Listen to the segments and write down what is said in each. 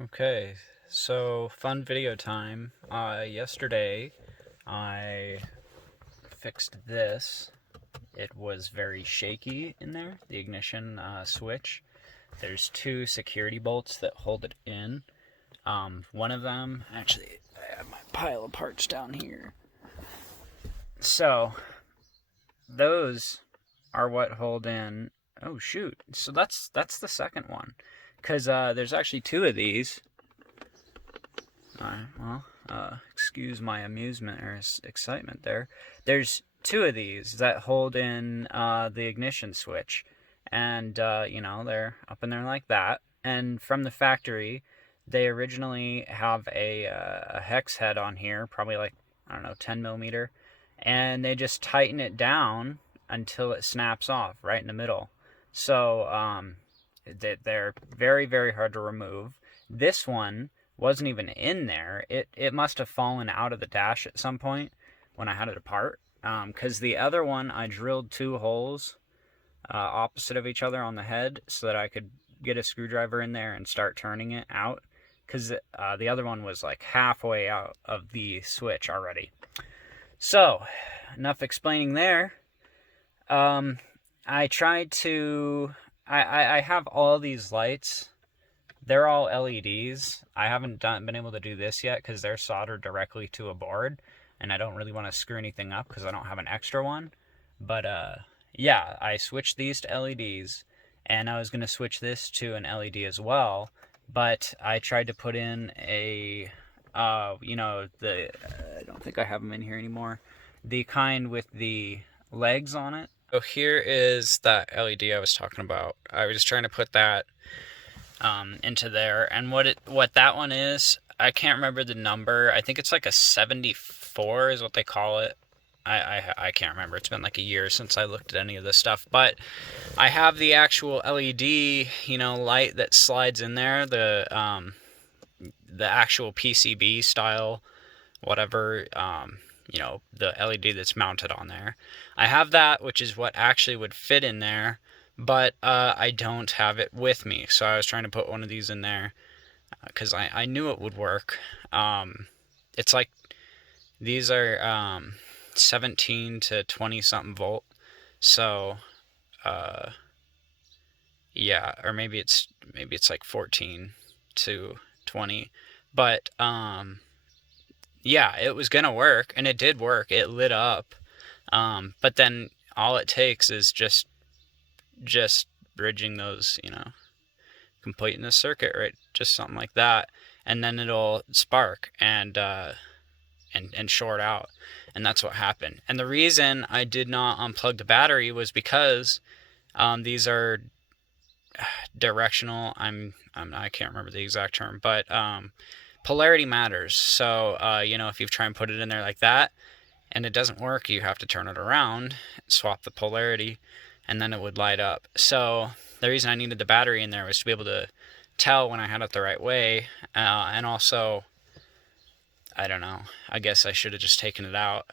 Okay, so fun video time. Yesterday I fixed this. It was very shaky in there, the ignition switch. There's two security bolts that hold it in. One of them, actually, I have my pile of parts down here. So, those are what hold in. Oh shoot! So that's the second one, because there's actually two of these. Excuse my amusement or excitement there. There's two of these that hold in the ignition switch, and they're up in there like that. And from the factory, they originally have a hex head on here, probably like, I don't know, 10 millimeter, and they just tighten it down until it snaps off right in the middle. So they're very, very hard to remove. This one wasn't even in there. It must have fallen out of the dash at some point when I had it apart. Because the other one, I drilled two holes opposite of each other on the head so that I could get a screwdriver in there and start turning it out. Because the other one was like halfway out of the switch already. So, enough explaining there. I tried to... I have all these lights. They're all LEDs. I haven't been able to do this yet because they're soldered directly to a board, and I don't really want to screw anything up because I don't have an extra one. But yeah, I switched these to LEDs, and I was going to switch this to an LED as well, but I tried to put in a, I don't think I have them in here anymore, the kind with the legs on it. So here is that LED I was talking about. I was just trying to put that into there, and what that one is, I can't remember the number. I think it's like a 74 is what they call it. I can't remember. It's been like a year since I looked at any of this stuff, but I have the actual LED, light that slides in there, the actual PCB style, whatever, the LED that's mounted on there. I have that, which is what actually would fit in there, but I don't have it with me, so I was trying to put one of these in there because I knew it would work. It's like these are 17 to 20 something volt, so yeah, or maybe it's like 14 to 20, but yeah, it was gonna work, and it did work. It lit up, but then all it takes is just bridging those, completing the circuit, right? Just something like that, and then it'll spark and short out, and that's what happened. And the reason I did not unplug the battery was because these are directional. I can't remember the exact term, but polarity matters. So if you try and put it in there like that and it doesn't work, you have to turn it around, swap the polarity, and then it would light up. So the reason I needed the battery in there was to be able to tell when I had it the right way, and also, I don't know, I guess I should have just taken it out,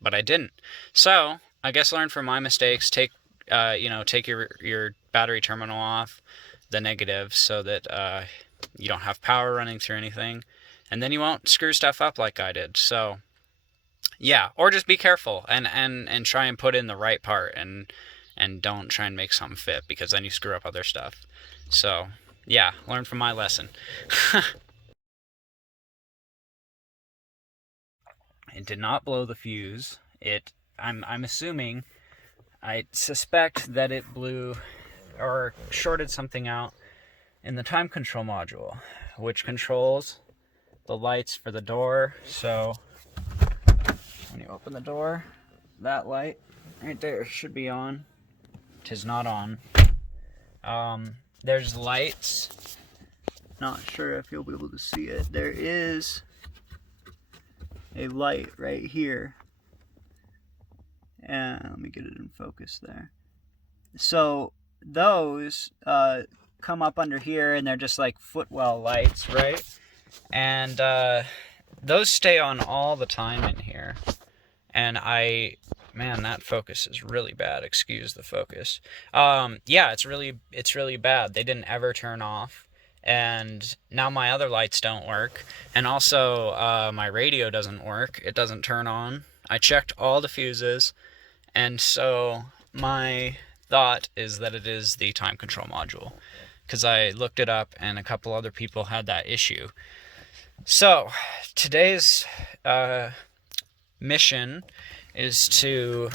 but I didn't. So I guess learn from my mistakes. Take your battery terminal off, the negative, so that you don't have power running through anything, and then you won't screw stuff up like I did. So yeah, or just be careful and try and put in the right part, and don't try and make something fit, because then you screw up other stuff. So yeah, learn from my lesson. It did not blow the fuse. I'm assuming, I suspect that it blew or shorted something out in the time control module, which controls the lights for the door. So when you open the door, that light right there should be on. Tis not on. There's lights. Not sure if you'll be able to see it. There is a light right here. And let me get it in focus there. So those come up under here, and they're just like footwell lights, right? And those stay on all the time in here. And man, that focus is really bad. Excuse the focus. Yeah, it's really bad. They didn't ever turn off. and now my other lights don't work, and also my radio doesn't work. It doesn't turn on. I checked all the fuses, and so my thought is that it is the time control module, because I looked it up and a couple other people had that issue. So today's mission is to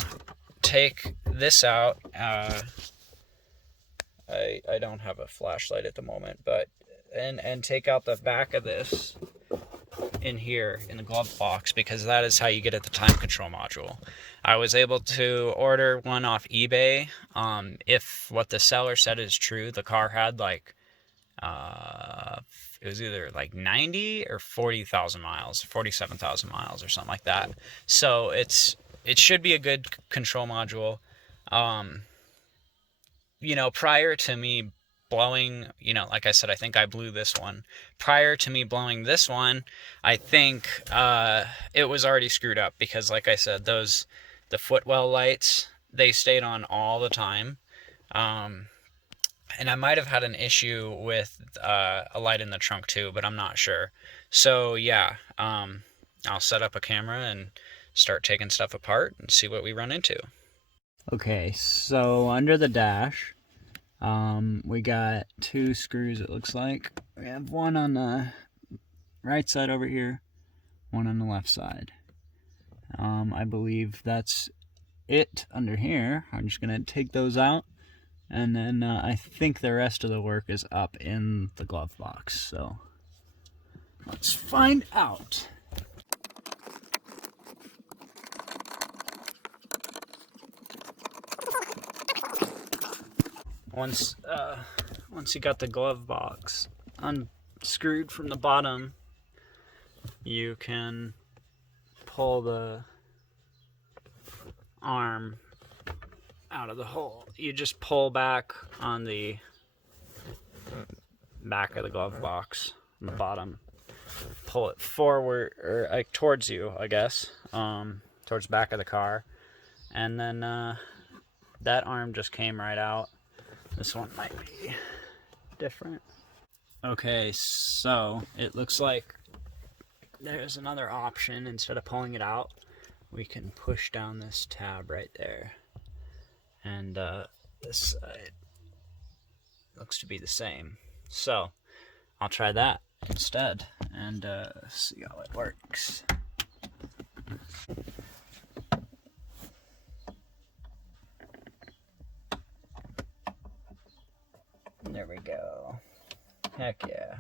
take this out. I don't have a flashlight at the moment, but and take out the back of this in here in the glove box, because that is how you get at the time control module. I was able to order one off eBay. If what the seller said is true, the car had like it was either like 90 or 40,000 miles, 47,000 miles or something like that. So it should be a good control module. You know, prior to me blowing, you know, like I said, I think I blew this one. Prior to me blowing this one, I think it was already screwed up, because like I said, the footwell lights, they stayed on all the time. And I might have had an issue with a light in the trunk too, but I'm not sure. So yeah, I'll set up a camera and start taking stuff apart and see what we run into. Okay, so under the dash, we got 2 screws, it looks like. We have one on the right side over here, one on the left side. I believe that's it under here. I'm just gonna take those out, and then I think the rest of the work is up in the glove box. So let's find out. Once you got the glove box unscrewed from the bottom, you can pull the arm out of the hole. You just pull back on the back of the glove box, on the bottom. Pull it forward, or like towards you, I guess, towards the back of the car, and then that arm just came right out. This one might be different. Okay, so it looks like there's another option. Instead of pulling it out, we can push down this tab right there. And this side looks to be the same. So I'll try that instead and see how it works. There we go. Heck yeah.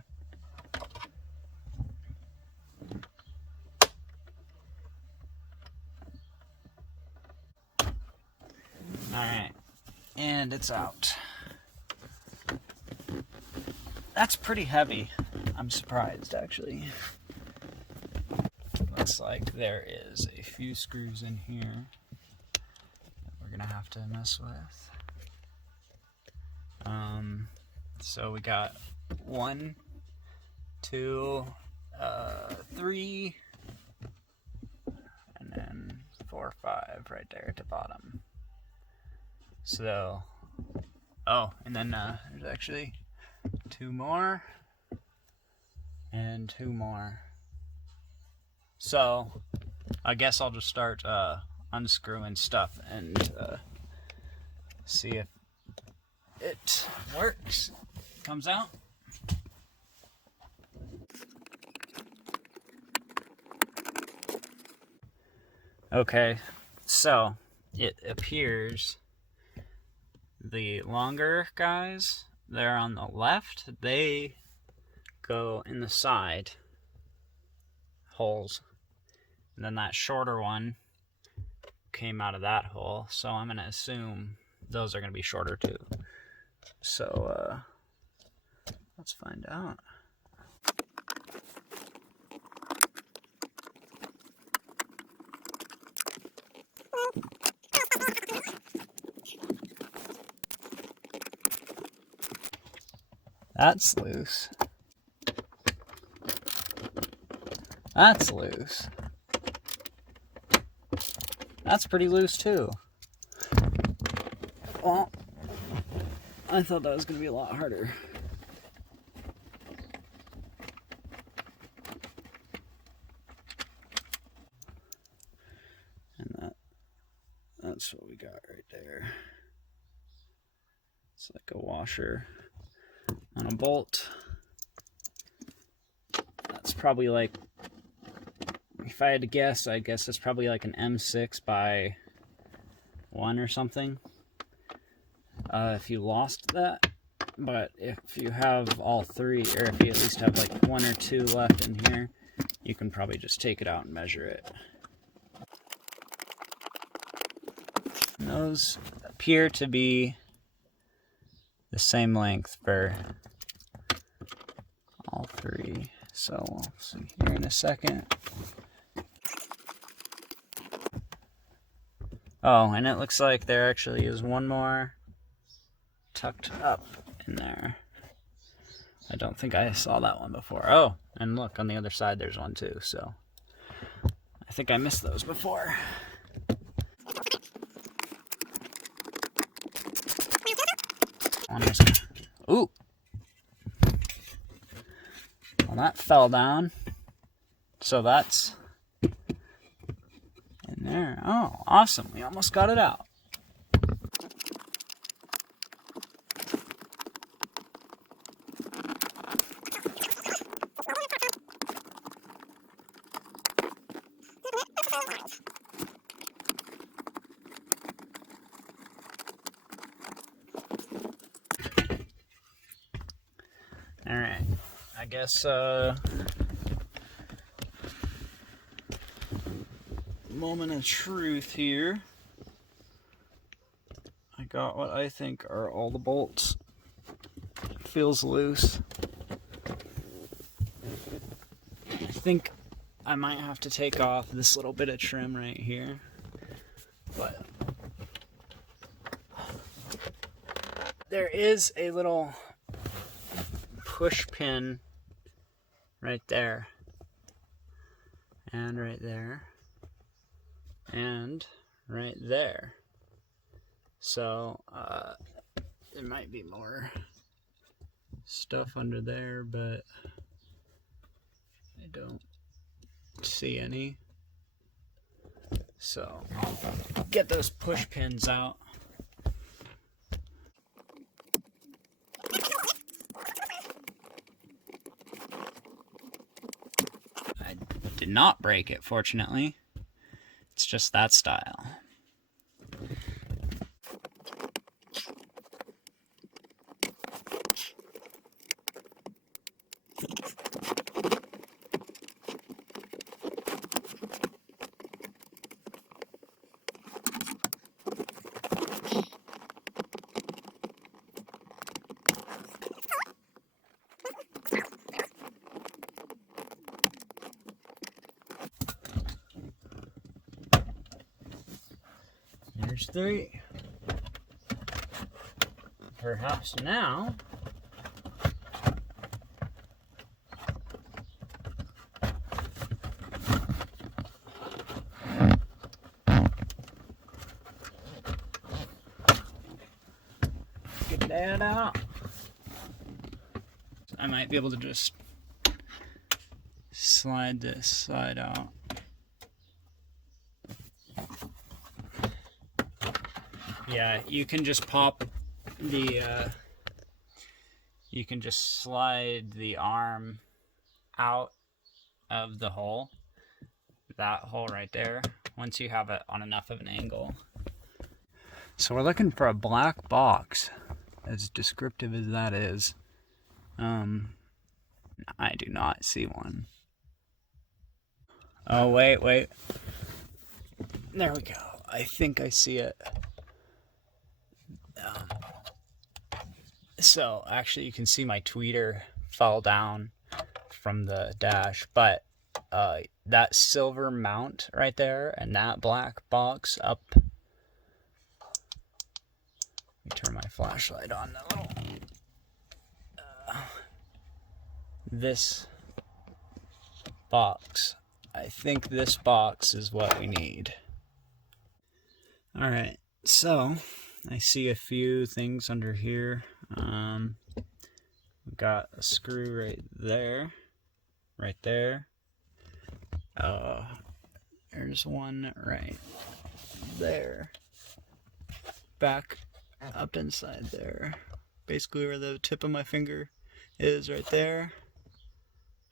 Alright, and it's out. That's pretty heavy. I'm surprised, actually. Looks like there is a few screws in here that we're gonna have to mess with. So we got 1, 2, 3, and then 4, 5 right there at the bottom. So, oh, and then there's actually 2 more and 2 more. So I guess I'll just start unscrewing stuff and see if it works. Comes out. Okay, so it appears the longer guys, they're on the left, they go in the side holes, and then that shorter one came out of that hole, so I'm gonna assume those are gonna be shorter too. So let's find out. That's loose. That's loose. That's pretty loose too. Well, I thought that was going to be a lot harder. that's what we got right there. It's like a washer on a bolt. That's probably like, if I had to guess, I guess it's probably like an M6 by 1 or something. If you lost that, but if you have all 3, or if you at least have like 1 or 2 left in here, you can probably just take it out and measure it. And those appear to be the same length for all 3. So we'll see here in a second. Oh, and it looks like there actually is one more tucked up in there. I don't think I saw that one before. Oh, and look, on the other side there's one too, so I think I missed those before. Ooh! Well, that fell down. So that's in there. Oh, awesome. We almost got it out. Alright, I guess moment of truth here. I got what I think are all the bolts. It feels loose. I think I might have to take off this little bit of trim right here, but there is a little push pin right there, and right there, and right there. So there might be more stuff under there, but I don't see any. So I'll get those push pins out. I did not break it, fortunately. It's just that style. There's 3. Perhaps now get that out. I might be able to just slide this side out. Yeah, you can just pop the, you can just slide the arm out of the hole, that hole right there, once you have it on enough of an angle. So we're looking for a black box, as descriptive as that is. I do not see one. Oh, wait. There we go. I think I see it. So actually you can see my tweeter fell down from the dash, but that silver mount right there and that black box up. Let me turn my flashlight on a little. This box, I think this box is what we need. Alright, so I see a few things under here. We've got a screw right there. There's one right there. back up inside there. Basically where the tip of my finger is, right there.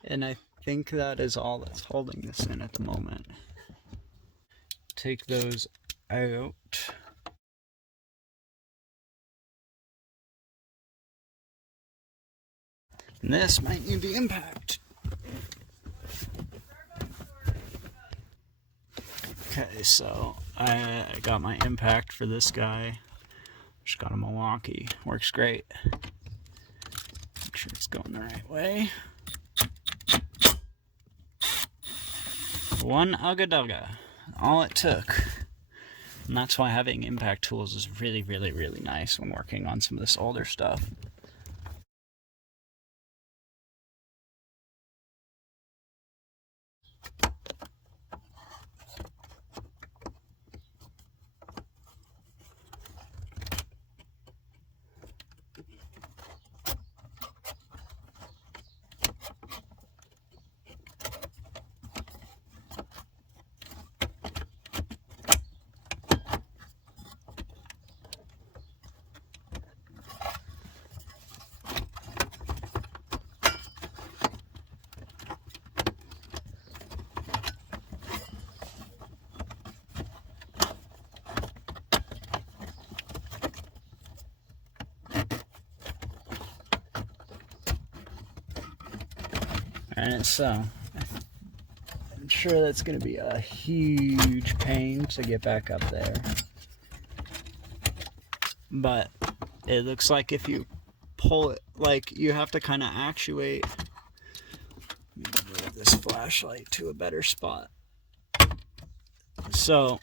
And I think that is all that's holding this in at the moment. Take those out. And this might need the impact. Okay, so I got my impact for this guy. Just got a Milwaukee. Works great. Make sure it's going the right way. One ugga-dugga. All it took. And that's why having impact tools is really, really, really nice when working on some of this older stuff. And so, I'm sure that's going to be a huge pain to get back up there. But it looks like if you pull it, like you have to kind of actuate. Let me move this flashlight to a better spot. So,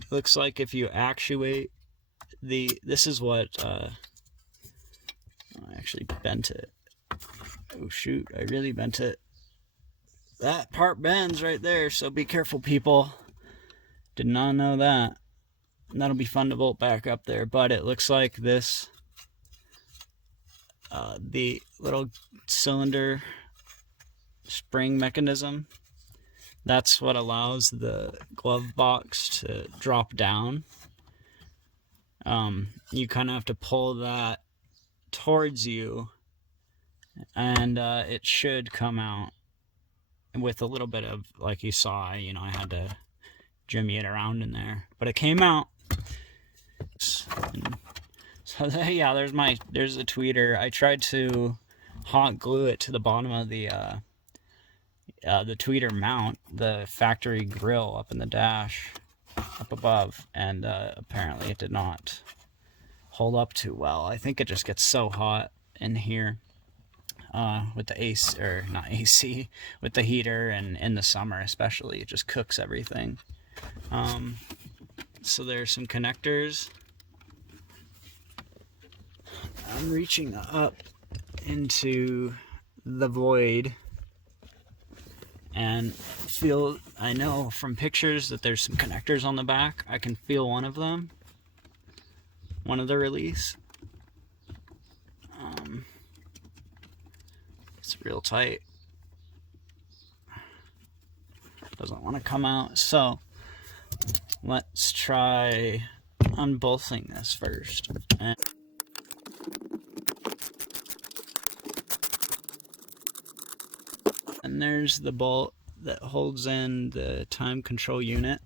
it looks like if you actuate this is what, I actually bent it. Oh shoot, I really bent it. That part bends right there, so be careful, people. Did not know that. And that'll be fun to bolt back up there, but it looks like this, the little cylinder spring mechanism, that's what allows the glove box to drop down. You kind of have to pull that towards you, and it should come out with a little bit of, like you saw, you know, I had to jimmy it around in there, but it came out. And so yeah, there's the tweeter. I tried to hot glue it to the bottom of the tweeter mount, the factory grill up in the dash up above, and apparently it did not hold up too well. I think it just gets so hot in here. With the AC, or not AC, with the heater, and in the summer especially, it just cooks everything. So there's some connectors. I'm reaching up into the void and I know from pictures that there's some connectors on the back. I can feel one of them, one of the release. It's real tight. Doesn't want to come out. So let's try unbolting this first. And there's the bolt that holds in the time control unit,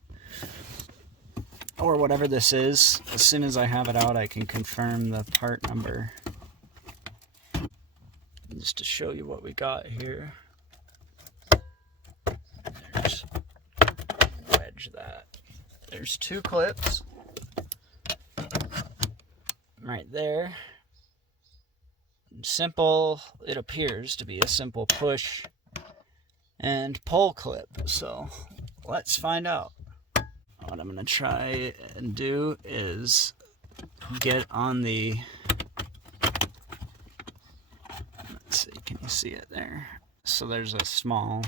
or whatever this is. As soon as I have it out, I can confirm the part number. Just to show you what we got here. Wedge that. There's two clips right there. Simple, it appears to be a simple push and pull clip. So let's find out. What I'm going to try and do is get on the, let's see, can you see it there? So there's a small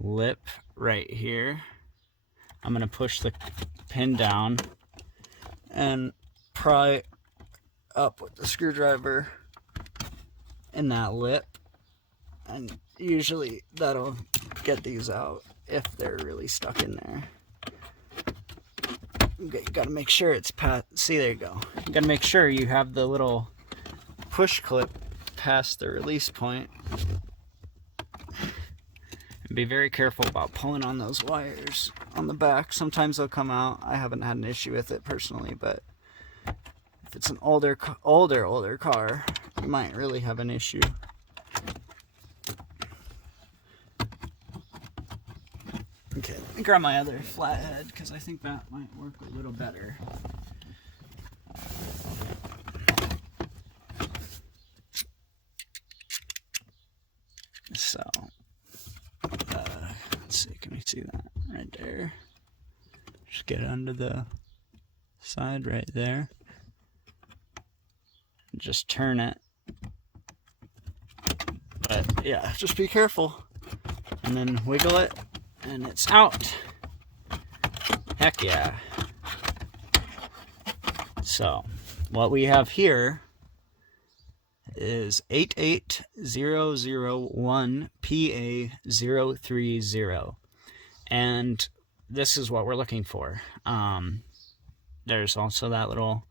lip right here. I'm going to push the pin down and pry up with the screwdriver in that lip, and usually that'll get these out if they're really stuck in there. you gotta make sure it's past. See, there you go. You gotta make sure you have the little push clip past the release point. And be very careful about pulling on those wires on the back. Sometimes they'll come out. I haven't had an issue with it personally, but if it's an older car, you might really have an issue. Okay, let me grab my other flathead because I think that might work a little better. So, let's see, can we see that right there? Just get it under the side right there. Just turn it. But yeah, just be careful. And then wiggle it, and it's out. Heck yeah. So, what we have here is 88001PA030. And this is what we're looking for. There's also that little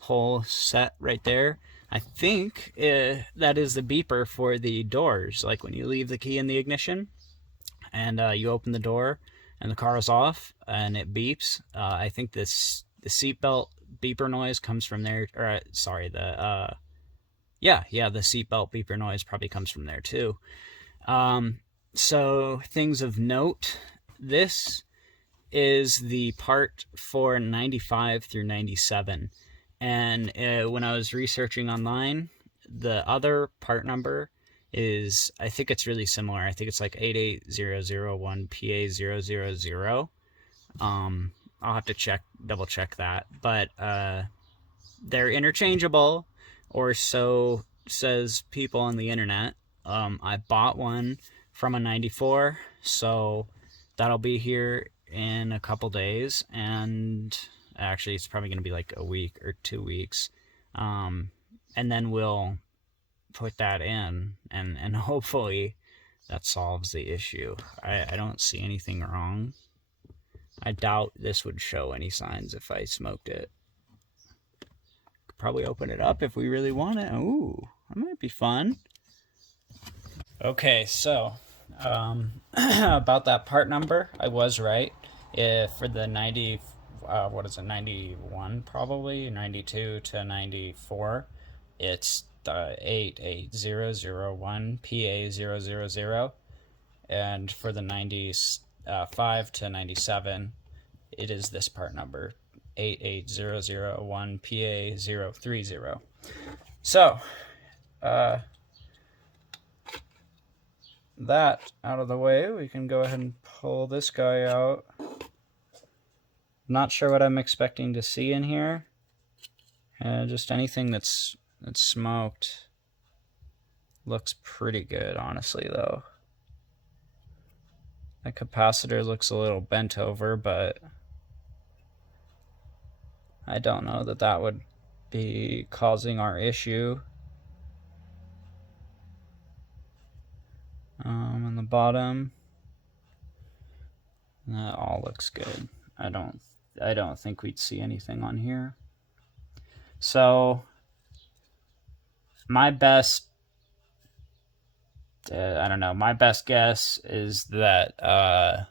hole set right there. I think that is the beeper for the doors, like when you leave the key in the ignition and you open the door and the car is off and it beeps. I think the seatbelt beeper noise comes from there, or sorry, the seatbelt beeper noise probably comes from there too. So things of note, this is the part for 95 through 97. And when I was researching online, the other part number is, I think it's really similar. I think it's like 88001PA000. I'll have to double check that. But they're interchangeable, or so says people on the internet. I bought one from a 94, so that'll be here in a couple days, and actually it's probably going to be like a week or 2 weeks, and then we'll put that in, and hopefully that solves the issue. I don't see anything wrong. I doubt this would show any signs if I smoked it. Could probably open it up if we really want it. Ooh, that might be fun. Okay, so about that part number, I was right. For the 91 probably, 92 to 94, it's the 88001PA000, and for the 95 to 97, it is this part number, 88001PA030. So, that out of the way, we can go ahead and pull this guy out. Not sure what I'm expecting to see in here. Just anything that's smoked looks pretty good, honestly, though. The capacitor looks a little bent over, but I don't know that would be causing our issue. On the bottom, that all looks good. I don't think we'd see anything on here. So my best my best guess is that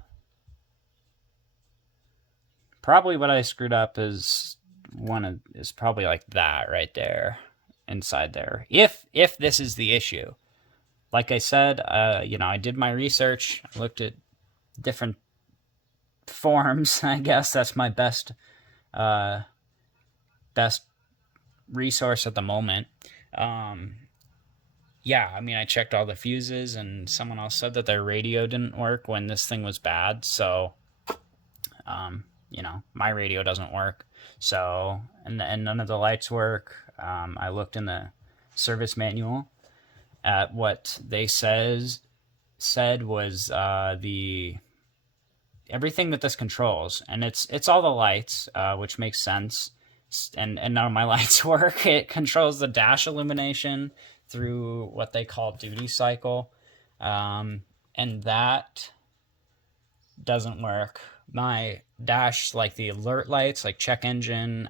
probably what I screwed up is probably like that right there, inside there, if this is the issue. Like I said, I did my research. I looked at different forums. I guess that's my best resource at the moment. I checked all the fuses, and someone else said that their radio didn't work when this thing was bad. So, my radio doesn't work. So, and none of the lights work. I looked in the service manual at what they said was everything that this controls, and it's all the lights, which makes sense, and none of my lights work. It controls the dash illumination through what they call duty cycle, and that doesn't work. My dash, like the alert lights, like check engine,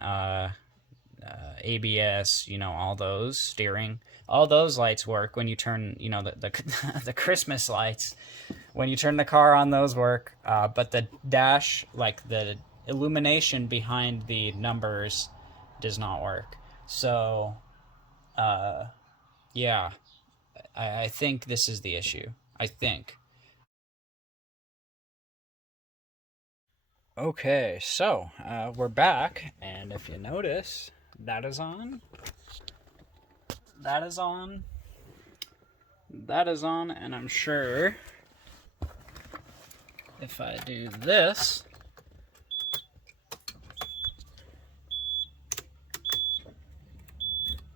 ABS, all those, steering, all those lights work when you turn, the the Christmas lights. When you turn the car on, those work. But the dash, like the illumination behind the numbers, does not work. So, yeah, I think this is the issue. I think. Okay, so we're back, and if you notice, that is on. That is on. That is on, and I'm sure if I do this,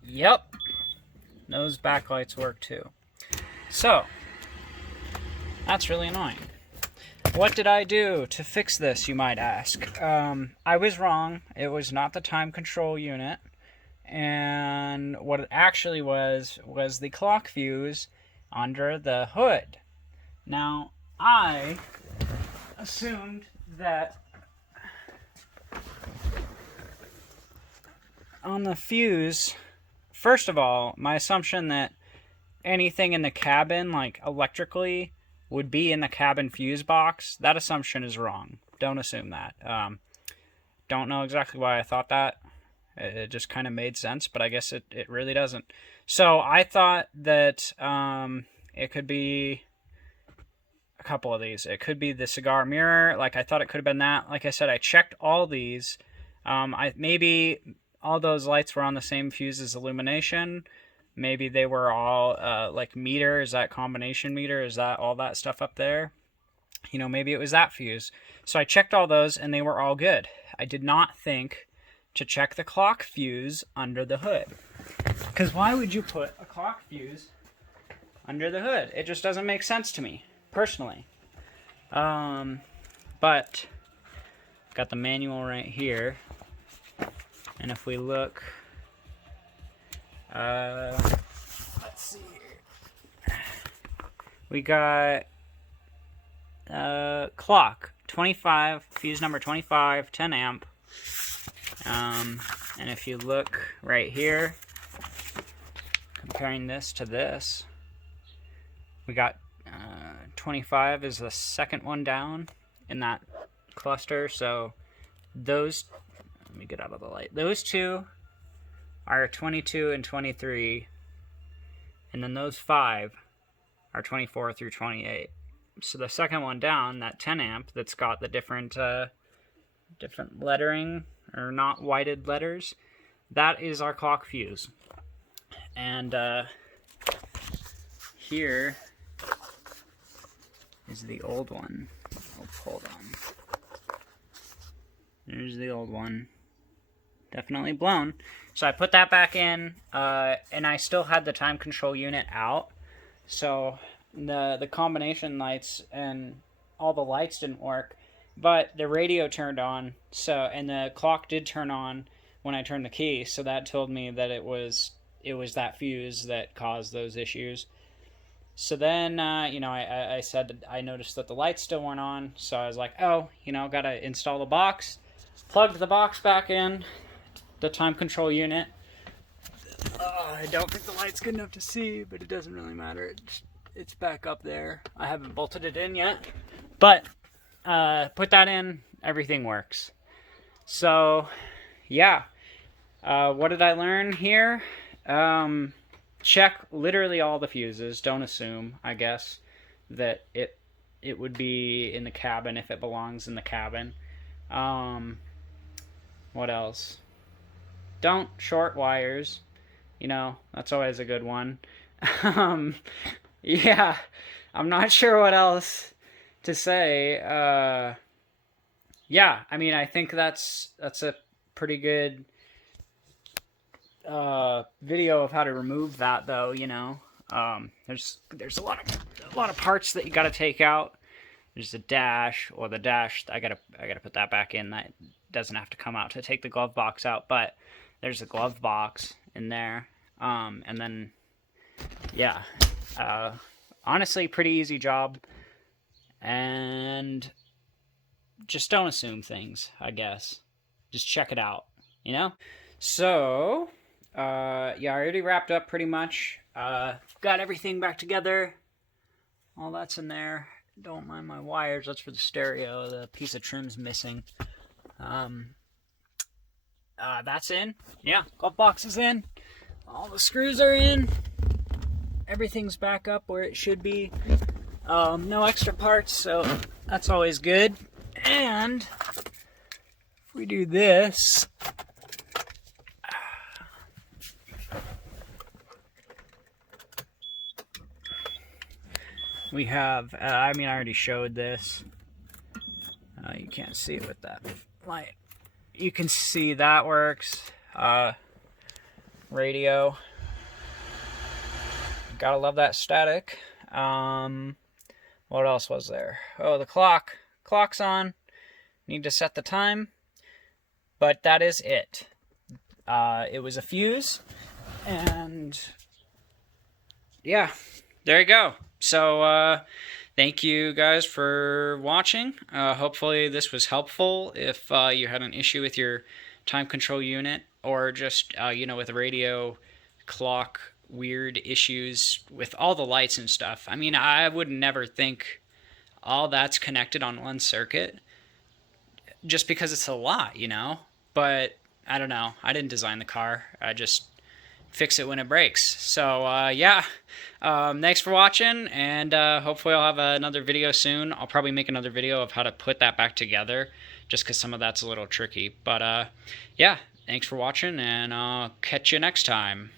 yep, those backlights work too. So, that's really annoying. What did I do to fix this, you might ask? I was wrong. It was not the time control unit. And what it actually was the clock fuse under the hood. Now, I assumed that on the fuse, first of all, my assumption that anything in the cabin, like electrically, would be in the cabin fuse box, that assumption is wrong. Don't assume that. Don't know exactly why I thought that. It just kind of made sense, but I guess it really doesn't. So I thought that it could be a couple of these. It could be the cigar mirror. Like, I thought it could have been that. Like I said, I checked all these. Maybe all those lights were on the same fuse as illumination. Maybe they were all like meter. Is that combination meter? Is that all that stuff up there? Maybe it was that fuse. So I checked all those and they were all good. I did not think to check the clock fuse under the hood. Because why would you put a clock fuse under the hood? It just doesn't make sense to me, personally. But got the manual right here. And if we look, let's see here. We got clock 25, fuse number 25, 10 amp. And if you look right here, comparing this to this, we got 25 is the second one down in that cluster. So those, let me get out of the light. Those two are 22 and 23, and then those 5 are 24 through 28. So the second one down, that 10 amp that's got the different lettering, or not whited letters, that is our clock fuse. And here is the old one. Oh, hold on. There's the old one. Definitely blown. So I put that back in, and I still had the time control unit out. So the combination lights and all the lights didn't work. But the radio turned on, and the clock did turn on when I turned the key, so that told me that it was that fuse that caused those issues. So then, I said that I noticed that the lights still weren't on, so I was like, gotta install the box. Plugged the box back in, the time control unit. I don't think the light's good enough to see, but it doesn't really matter. It's back up there. I haven't bolted it in yet, but put that in, everything works. So, yeah. What did I learn here? Check literally all the fuses. Don't assume, I guess, that it would be in the cabin if it belongs in the cabin. What else? Don't short wires. That's always a good one. Yeah, I'm not sure what else to say. Yeah, I think that's a pretty good video of how to remove that, though. There's a lot of parts that you got to take out. There's the dash, or the dash. I gotta put that back in. That doesn't have to come out to take the glove box out, but there's a glove box in there. And then, yeah, honestly, pretty easy job. And just don't assume things, I guess. Just check it out, you know? So, yeah, I already wrapped up pretty much. Got everything back together. All that's in there. Don't mind my wires. That's for the stereo. The piece of trim's missing. That's in. Yeah, glove box is in. All the screws are in. Everything's back up where it should be. No extra parts, so that's always good. And if we do this, we have, I already showed this. You can't see it with that light. You can see that works. Radio. Gotta love that static. What else was there? Oh, the clock. Clock's on. Need to set the time. But that is it. It was a fuse. And yeah, there you go. So, thank you guys for watching. Hopefully this was helpful if you had an issue with your time control unit or just, with radio, clock, weird issues with all the lights and stuff. I mean, I would never think all that's connected on one circuit just because it's a lot, But I don't know. I didn't design the car. I just fix it when it breaks. So, yeah. Thanks for watching, and hopefully I'll have another video soon. I'll probably make another video of how to put that back together, just because some of that's a little tricky. But, yeah, thanks for watching, and I'll catch you next time.